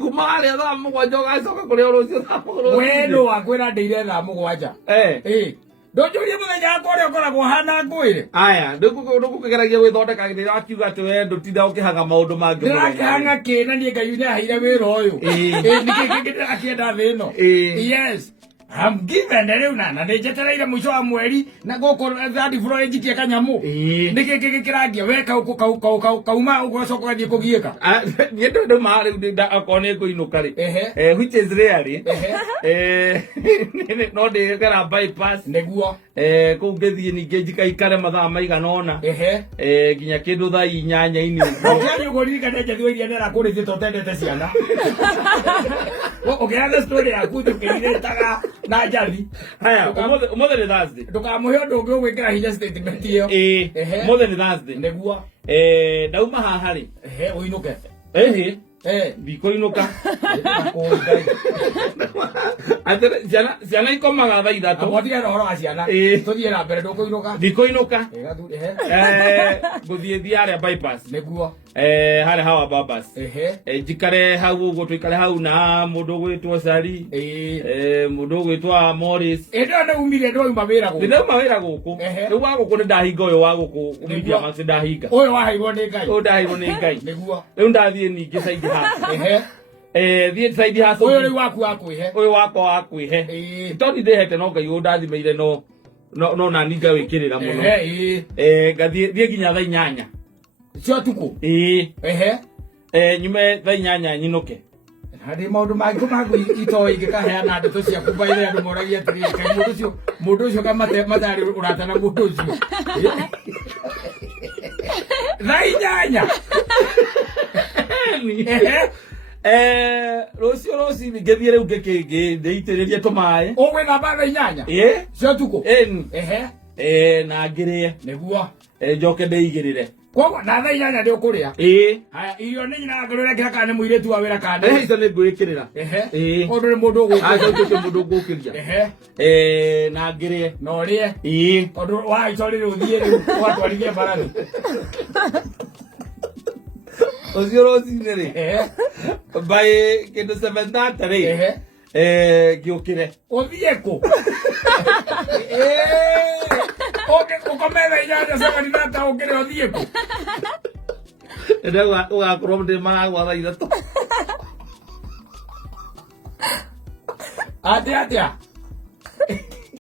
Kumari thaa mũgwanja ũgacoka kũrĩa ũrũcio thaa mũgwanja. We no wakwĩra ndĩire thaa mũgwanja. Ndũnjũrie mũthenya wakwa ũrĩa ũkoragwo hana ngwĩre. Aya, ndũkũgeragia gwĩthondeka rĩrĩa wakiuga atĩ we ndũtinda ũkĩhanga maũndũ mangĩ. Ndĩrakĩhanga kĩ na niĩ Ngai nĩaheire wĩra ũyũ. Nĩkĩ kĩngĩ ndĩrakĩenda thĩ ĩno. Yes. I'm given rĩu na nĩnjetereire mũico wa mweri na gũkũ third floor njikie kanyamu. Nĩkĩ kĩngĩ kĩrangia we kauma ũgũcoka ũgathiĩ kũgiĩka. Niĩ ndũma rĩu akorwo nĩ ngũinũka rĩ. Which is rare. No ndĩgera bypass. Nĩguo. Kũu ngĩthiĩ ningĩ njikaikare mathaa maigana ũna. Nginya kĩndũ thaa 8-inĩ. Ũkĩaria ũguo ririkane Njethũ iria nĩarakũrĩthĩte ũtendete ciana. Ũkĩaga story yaku ndũkĩrirĩtaga na njathi. Haya, ũmũthĩ nĩ Thursday. Ndũkamũhe ũndũ ũngĩ ũgwĩkĩra hinya statement ĩyo. Ũmũthĩ nĩ Thursday. Nĩguo. Ndauma haha rĩ. Ũinũke. Ndikũinũka. Ciana ikomaga thaa 3. Amũtiga ũhoro wa ciana. Tũthiĩ na mbere ndũkũinũka. Ndikũinũka. Ngũthiĩ harĩa bypass. Nĩguo. Harĩa hawa babas. Njikare hau ũguo tũikare hau na mũndũ ũgwĩtwo Sari. Mũndũ ũgwĩtwo Morris. Ĩndĩ nĩ umire ndwauma wĩra gũkũ. Ndĩrauma wĩra gũkũ. Rĩu wa gũkũ nĩ ndahinga ũyũ wa gũkũ umithia Max ndahinga. Ũyũ waheirwo nĩ Ngai. Ũyũ ndaheirwo nĩ Ngai. Nĩguo. Rĩu ndathiĩ ningĩ side hustle. Thiĩ side hustle. Ũyũ rĩu waku wa kwĩhe. Ũyũ wakwa wa kwĩhe. Tondũ ndĩhete no Ngai ũndathimeire no nani ngawĩkĩrĩra mũno. Ngathiĩ nginya thaa 8. Cio tukũ. Nyume thaa 8 nyinũke. Harĩ maũndũ mangĩ magũ itoĩ ingĩkaheana ndeto ciaku baire andũ moragia atĩrĩrĩ kaĩ mũndũ ũcio matarĩ ũrata na mũndũ ũcio. Thaa 8. Rũciũ rũcinĩ ngĩthiĩ rĩu ngĩitĩrĩria tũmaĩ. Ũgwĩna thaa 8? Cio tukũ. Na ngĩrĩe. Nĩguo. Njoke ndĩigĩrĩre. Koguo na thaa 8 nĩ ũkũrĩa. Haya irio nĩ nyina ngũrĩra kĩra kana nĩ mũirĩtu wa wĩra kana. Icio nĩ ngwĩkĩrĩra. Mũndũ nĩ mũndũ ũgũkĩria. Aca mũndũ ũgũkĩria. Na ngĩrĩe. Na ũrĩe. Tondũ wa ico rĩrĩ ũthiĩ rĩu ũgatwarithia mbarathi. Rũciũ rũcinĩ rĩ. By kĩndũ 7:30 rĩ. Ngĩũkĩre. Ũthiĩ kũ? Ũkome thaa 8 7:30 ũkĩre ũthiĩ kũ? Ndĩrauga ũgakorwo ndĩ maragwa thaa 3. Atĩa.